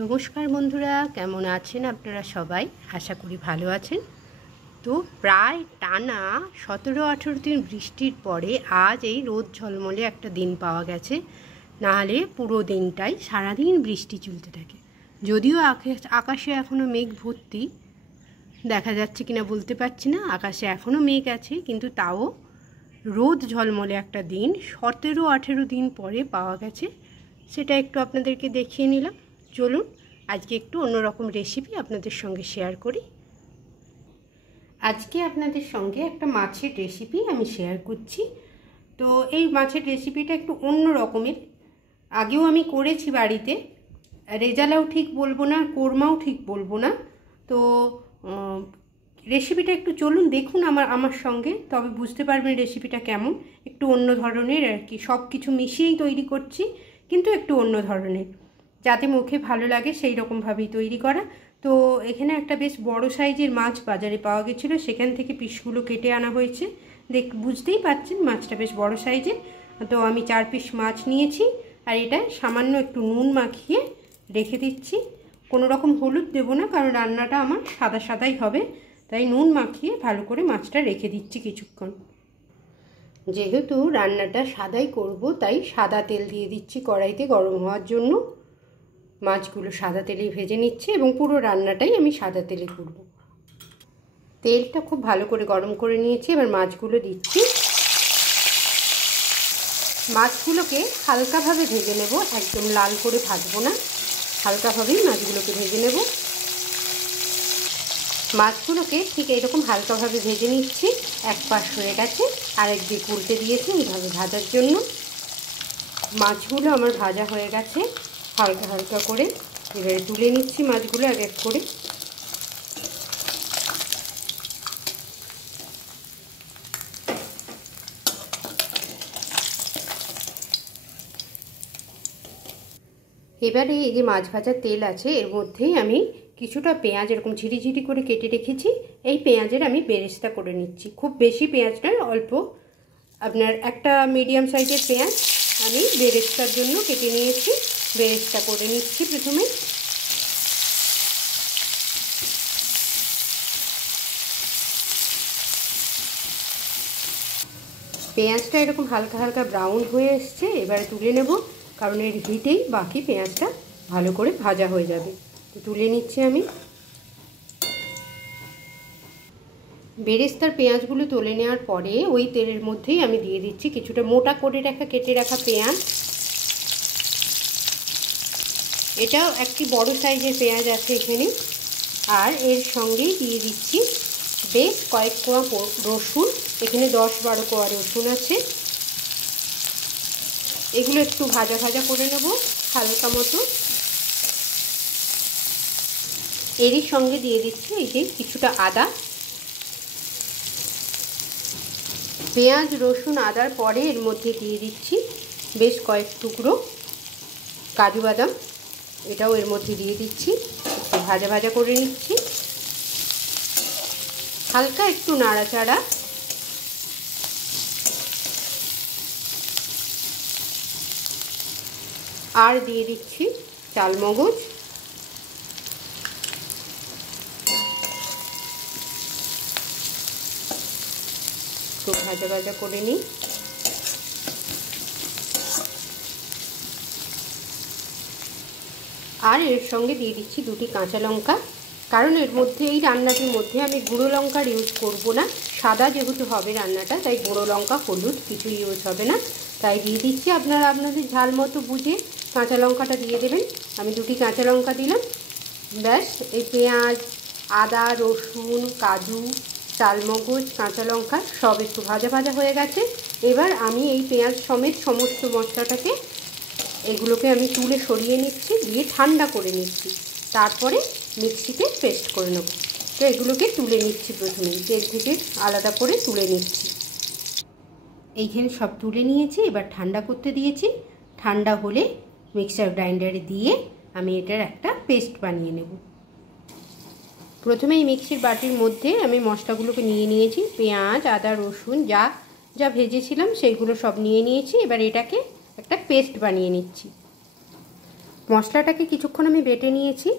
নমস্কার বন্ধুরা, কেমন আছেন আপনারা সবাই? আশা করি ভালো আছেন। তো প্রায় টানা 17-18 দিন বৃষ্টির পরে আজ এই রোদ ঝলমলে একটা দিন পাওয়া গেছে। নাহলে পুরো দিনটাই সারাদিন বৃষ্টি চলতে থাকে। যদিও আকাশে এখনও মেঘ ভর্তি, দেখা যাচ্ছে কিনা বলতে পারছি না। আকাশে এখনও মেঘ আছে, কিন্তু তাও রোদ ঝলমলে একটা দিন 17-18 দিন পরে পাওয়া গেছে। সেটা একটু আপনাদেরকে দেখিয়ে নিলাম। চলুন আজকে একটু অন্যরকম রেসিপি আপনাদের সঙ্গে শেয়ার করি। আজকে আপনাদের সঙ্গে একটা মাছের রেসিপি আমি শেয়ার করছি। তো এই মাছের রেসিপিটা একটু অন্য রকমের। আগেও আমি করেছি বাড়িতে, রেজালাও ঠিক বলবো না, কোরমাও ঠিক বলবো না। তো রেসিপিটা একটু চলুন দেখুন আমার সঙ্গে, তবে বুঝতে পারবেন রেসিপিটা কেমন। একটু অন্য ধরনের আর কি, সব কিছু মিশিয়েই তৈরি করছি, কিন্তু একটু অন্য ধরনের, যাতে মুখে ভালো লাগে সেই রকমভাবেই তৈরি করা। তো এখানে একটা বেশ বড় সাইজের মাছ বাজারে পাওয়া গেছিলো, সেখান থেকে পিসগুলো কেটে আনা হয়েছে। বুঝতেই পারছেন মাছটা বেশ বড় সাইজের। তো আমি 4 পিস মাছ নিয়েছি, আর এটা সামান্য একটু নুন মাখিয়ে রেখে দিচ্ছি। কোনো রকম হলুদ দেবো না, কারণ রান্নাটা আমার সাদা সাদাই হবে, তাই নুন মাখিয়ে ভালো করে মাছটা রেখে দিচ্ছি কিছুক্ষণ। যেহেতু রান্নাটা সাদাই করব, তাই সাদা তেল দিয়ে দিচ্ছি কড়াইতে গরম হওয়ার জন্য। মাছগুলো সাদা তেলেই ভেজে নিচ্ছি, এবং পুরো রান্নাটাই আমি সাদা তেলে করব। তেলটা খুব ভালো করে গরম করে নিয়েছি, এবার মাছগুলো দিচ্ছি। মাছগুলোকে হালকাভাবে ভেজে নেব, একদম লাল করে ভাজবো না, হালকাভাবেই মাছগুলোকে ভেজে নেব। মাছগুলোকে ঠিক এইরকম হালকাভাবে ভেজে নিচ্ছি। এক পাশ হয়ে গেছে, আরেক দিক উল্টে দিয়েছি এইভাবে ভাজার জন্য। মাছগুলো আমার ভাজা হয়ে গেছে হালকা হালকা করে। এবারে তুলে নিচ্ছি মাছগুলো এক এক করে। এবারে এই যে মাছ ভাজার তেল আছে, এর মধ্যেই আমি কিছুটা পেঁয়াজ এরকম ঝিরিঝিরি করে কেটে রেখেছি। এই পেঁয়াজের আমি বেরেস্তা করে নিচ্ছি। খুব বেশি পেঁয়াজ নয়, অল্প, আপনার একটা মিডিয়াম সাইজের পেঁয়াজ আমি বেরেস্তার জন্য কেটে নিয়েছি। বেরেস্তা করে নিচ্ছি প্রথমে। পেঁয়াজটা এরকম হালকা হালকা ব্রাউন হয়ে এসছে, এবারে তুলে নেব, কারণ এর হিটেই বাকি পেঁয়াজটা ভালো করে ভাজা হয়ে যাবে। তো তুলে নিচ্ছি আমি। বেরেস্তার পেঁয়াজগুলো তুলে নেওয়ার পরে ওই তেলের মধ্যেই আমি দিয়ে দিচ্ছি কিছুটা মোটা করে কেটে রাখা পেঁয়াজ। এটাও একটি বড় সাইজের পেঁয়াজ আছে এখানে। আর এর সঙ্গেই দিয়ে দিচ্ছি বেশ কয়েক কোয়া রসুন, এখানে 10-12 কোয়া রসুন আছে। এগুলো একটু ভাজা ভাজা করে নেব হালকা মতো। এরই সঙ্গে দিয়ে দিচ্ছি এই যে কিছুটা আদা। পেঁয়াজ রসুন আদার পরে এর মধ্যে দিয়ে দিচ্ছি বেশ কয়েক টুকরো কাজু বাদাম, এটাও এর মধ্যে দিয়ে দিচ্ছি। একটু ভাজা ভাজা করে নিচ্ছি, হালকা একটু নাড়াচাড়া। আর দিয়ে দিচ্ছি চালমগজ। একটু ভাজা ভাজা করে নিই। আর এর সঙ্গে দিয়ে দিচ্ছি 2টি কাঁচা লঙ্কা, কারণ এর মধ্যে এই রান্নাটির মধ্যে আমি গুঁড়ো লঙ্কার ইউজ করব না। সাদা যেহেতু হবে রান্নাটা, তাই গুঁড়ো লঙ্কা হলুদ কিছু ইউজ হবে না। তাই দিয়ে দিচ্ছি, আপনারা আপনাদের ঝাল মতো বুঝে কাঁচা লঙ্কাটা দিয়ে দেবেন। আমি 2টি কাঁচা লঙ্কা দিলাম। ব্যাস, এই পেঁয়াজ আদা রসুন কাজু চালমগজ কাঁচা লঙ্কা সব একটু ভাজা ভাজা হয়ে গেছে। এবার আমি এই পেঁয়াজ সমেত সমস্ত মশলাটাকে, এগুলোকে আমি তুলে সরিয়ে নিচ্ছি, দিয়ে ঠান্ডা করে নিচ্ছি, তারপরে মিক্সিতে পেস্ট করে নেব। তো এগুলোকে তুলে নিচ্ছি, প্রথমে তেল থেকে আলাদা করে তুলে নিচ্ছি। এইখানে সব তুলে নিয়েছি, এবার ঠান্ডা করতে দিয়েছি। ঠান্ডা হলে মিক্সার গ্রাইন্ডারে দিয়ে আমি এটার একটা পেস্ট বানিয়ে নেব। প্রথমে এই মিক্সির বাটির মধ্যে আমি মশলাগুলোকে নিয়ে নিয়েছি। পেঁয়াজ আদা রসুন যা যা ভেজেছিলাম সেইগুলো সব নিয়ে নিয়েছি। এবার এটাকে একটা পেস্ট বানিয়ে নিচ্ছি। মশলাটাকে কিছুক্ষণ আমি বেটে নিয়েছি,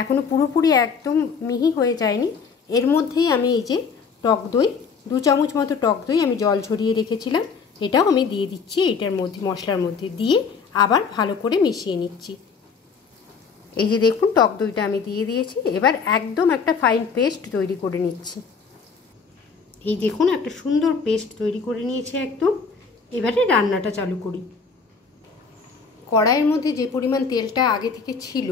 এখনও পুরোপুরি একদম মিহি হয়ে যায়নি। এর মধ্যেই আমি এই যে টক দই, 2 চামচ মতো টক দই আমি জল ঝরিয়ে রেখেছিলাম, এটাও আমি দিয়ে দিচ্ছি এটার মধ্যে, মশলার মধ্যে দিয়ে আবার ভালো করে মিশিয়ে নিচ্ছি। এই যে দেখুন টক দইটা আমি দিয়ে দিয়েছি। এবার একদম একটা ফাইন পেস্ট তৈরি করে নিচ্ছি। এই দেখুন একটা সুন্দর পেস্ট তৈরি করে নিয়েছি একদম। এবারে রান্নাটা চালু করি। কড়াইয়ের মধ্যে যে পরিমাণ তেলটা আগে থেকে ছিল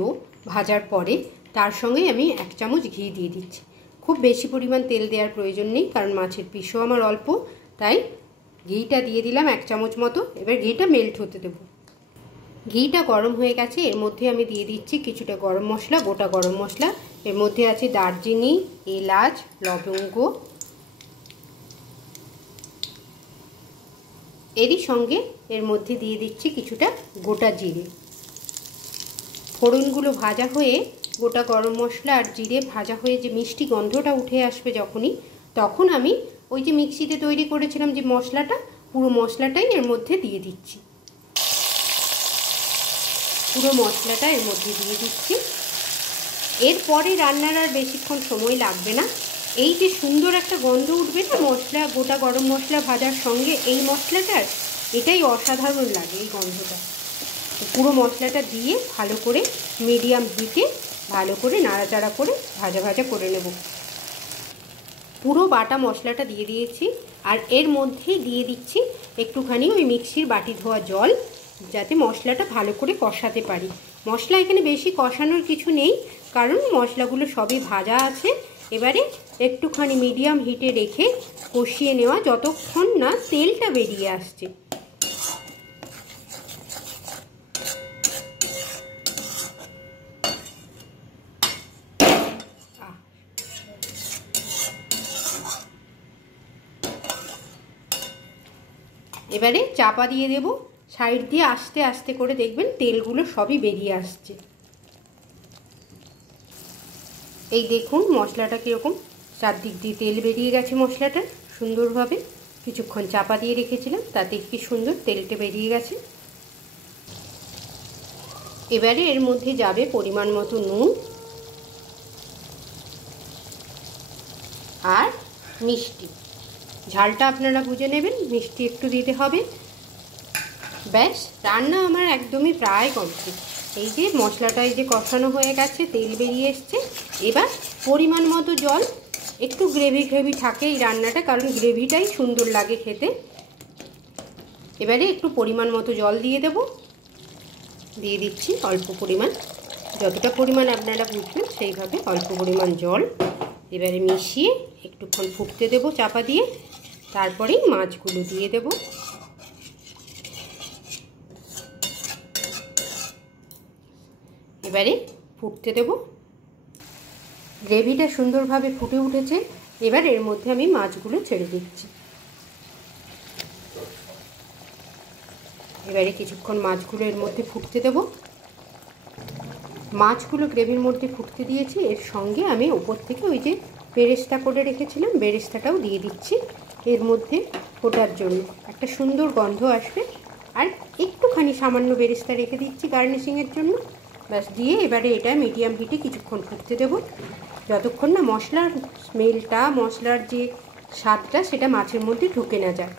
ভাজার পরে, তার সঙ্গে আমি 1 চামচ ঘি দিয়ে দিচ্ছি। খুব বেশি পরিমাণ তেল দেওয়ার প্রয়োজন নেই, কারণ মাছের পিসও আমার অল্প, তাই ঘিটা দিয়ে দিলাম 1 চামচ মতো। এবার ঘিটা মেল্ট হতে দেব। ঘিটা গরম হয়ে গেছে, এর মধ্যে আমি দিয়ে দিচ্ছি কিছুটা গরম মশলা, গোটা গরম মশলা। এর মধ্যে আছে দারচিনি, এলাচ, লবঙ্গ। এরই সঙ্গে এর মধ্যে দিয়ে দিচ্ছি কিছুটা গোটা জিরে। ফোড়নগুলো ভাজা হয়ে গোটা গরম মশলা আর জিরে ভাজা হয়ে যে মিষ্টি গন্ধটা উঠে আসবে যখনই, তখন আমি ওই যে মিক্সিতে তৈরি করেছিলাম যে মশলাটা, পুরো মশলাটাই এর মধ্যে দিয়ে দিচ্ছি। পুরো মশলাটা এর মধ্যে দিয়ে দিচ্ছি। এরপরে রান্নার আর বেশিক্ষণ সময় লাগবে না। এই যে সুন্দর একটা গন্ধ উঠবে না মশলা, গোটা গরম মশলা ভাজার সঙ্গে এই মশলাটার, এটাই অসাধারণ লাগে এই গন্ধটা। পুরো মশলাটা দিয়ে ভালো করে মিডিয়াম হিটে ভালো করে নাড়াচাড়া করে ভাজা ভাজা করে নেব। পুরো বাটা মশলাটা দিয়ে দিয়েছি, আর এর মধ্যেই দিয়ে দিচ্ছি একটুখানি ওই মিক্সির বাটি ধোয়া জল, যাতে মশলাটা ভালো করে কষাতে পারি। মশলা এখানে বেশি কষানোর কিছু নেই, কারণ মশলাগুলো সবই ভাজা আছে। এবারে একটুখানি মিডিয়াম হিটে রেখে কষিয়ে নেওয়া, যতক্ষণ না তেলটা বেরিয়ে আসছে। এবারে চাপা দিয়ে দেব, সাইড দিয়ে আস্তে আস্তে করে দেখবেন তেলগুলো সবই বেরিয়ে আসছে। এই দেখুন মশলাটা কীরকম চারদিক দিয়ে তেল বেরিয়ে গেছে মশলাটা সুন্দরভাবে। কিছুক্ষণ চাপা দিয়ে রেখেছিলাম, তাতে কি সুন্দর তেলটা বেরিয়ে গেছে। এবারে এর মধ্যে যাবে পরিমাণ মতো নুন আর মিষ্টি। ঝালটা আপনারা বুঝে নেবেন, মিষ্টি একটু দিতে হবে। ব্যাস, রান্না আমার একদমই প্রায় কমপ্লিট। এই যে মশলাটা এই যে কষানো হয়ে গেছে, তেল বেরিয়ে এসছে। এবার পরিমাণ মতো জল, একটু গ্রেভি গ্রেভি থাকে এই রান্নাটা, কারণ গ্রেভিটাই সুন্দর লাগে খেতে। এবারে একটু পরিমাণ মতো জল দিয়ে দেব, দিয়ে দিচ্ছি অল্প পরিমাণ, যতটা পরিমাণ আপনারা বুঝবেন সেইভাবে অল্প পরিমাণ জল। এবারে মিশিয়ে একটুক্ষণ ফুটতে দেব চাপা দিয়ে, তারপরেই মাছগুলো দিয়ে দেব। এবারে ফুটতে দেব। গ্রেভিটা সুন্দরভাবে ফুটে উঠেছে, এবার এর মধ্যে আমি মাছগুলো ছেড়ে দিচ্ছি। এবারে কিছুক্ষণ মাছগুলো এর মধ্যে ফুটতে দেব। মাছগুলো গ্রেভির মধ্যে ফুটতে দিয়েছি, এর সঙ্গে আমি উপর থেকে ওই যে বেরেস্তা করে রেখেছিলাম, বেরেস্তাটাও দিয়ে দিচ্ছি এর মধ্যে ফোটার জন্য, একটা সুন্দর গন্ধ আসবে। আর একটুখানি সামান্য বেরেস্তা রেখে দিচ্ছি গার্নিশিংয়ের জন্য। ব্যাস, দিয়ে এবারে এটা মিডিয়াম হিটে কিছুক্ষণ ফুটতে দেব, যতক্ষণ না মশলার স্মেলটা, মশলার যে স্বাদটা সেটা মাছের মধ্যে ঢুকে না যায়।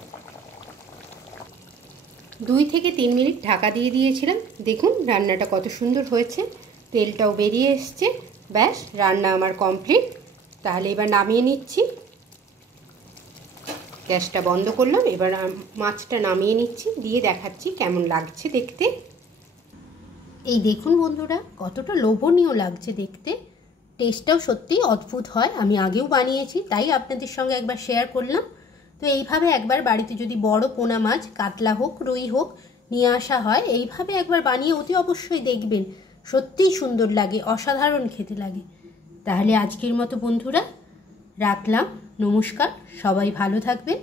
2 থেকে 3 মিনিট ঢাকা দিয়ে দিয়েছিলাম। দেখুন রান্নাটা কত সুন্দর হয়েছে, তেলটাও বেরিয়ে এসছে। ব্যাস, রান্না আমার কমপ্লিট। তাহলে এবার নামিয়ে নিচ্ছি। গ্যাসটা বন্ধ করলাম, এবার মাছটা নামিয়ে নিচ্ছি, দিয়ে দেখাচ্ছি কেমন লাগছে দেখতে। এই দেখুন বন্ধুরা, কতটা লোভনীয় লাগছে দেখতে। টেস্টটাও সত্যিই অদ্ভুত হয়, আমি আগেও বানিয়েছি, তাই আপনাদের সঙ্গে একবার শেয়ার করলাম। তো এইভাবে একবার বাড়িতে যদি বড় পোনা মাছ, কাতলা হোক রুই হোক নিয়ে আসা হয়, এইভাবে একবার বানিয়ে অতি অবশ্যই দেখবেন, সত্যিই সুন্দর লাগে, অসাধারণ খেতে লাগে। তাহলে আজকের মতো বন্ধুরা রাখলাম, নমস্কার, সবাই ভালো থাকবেন।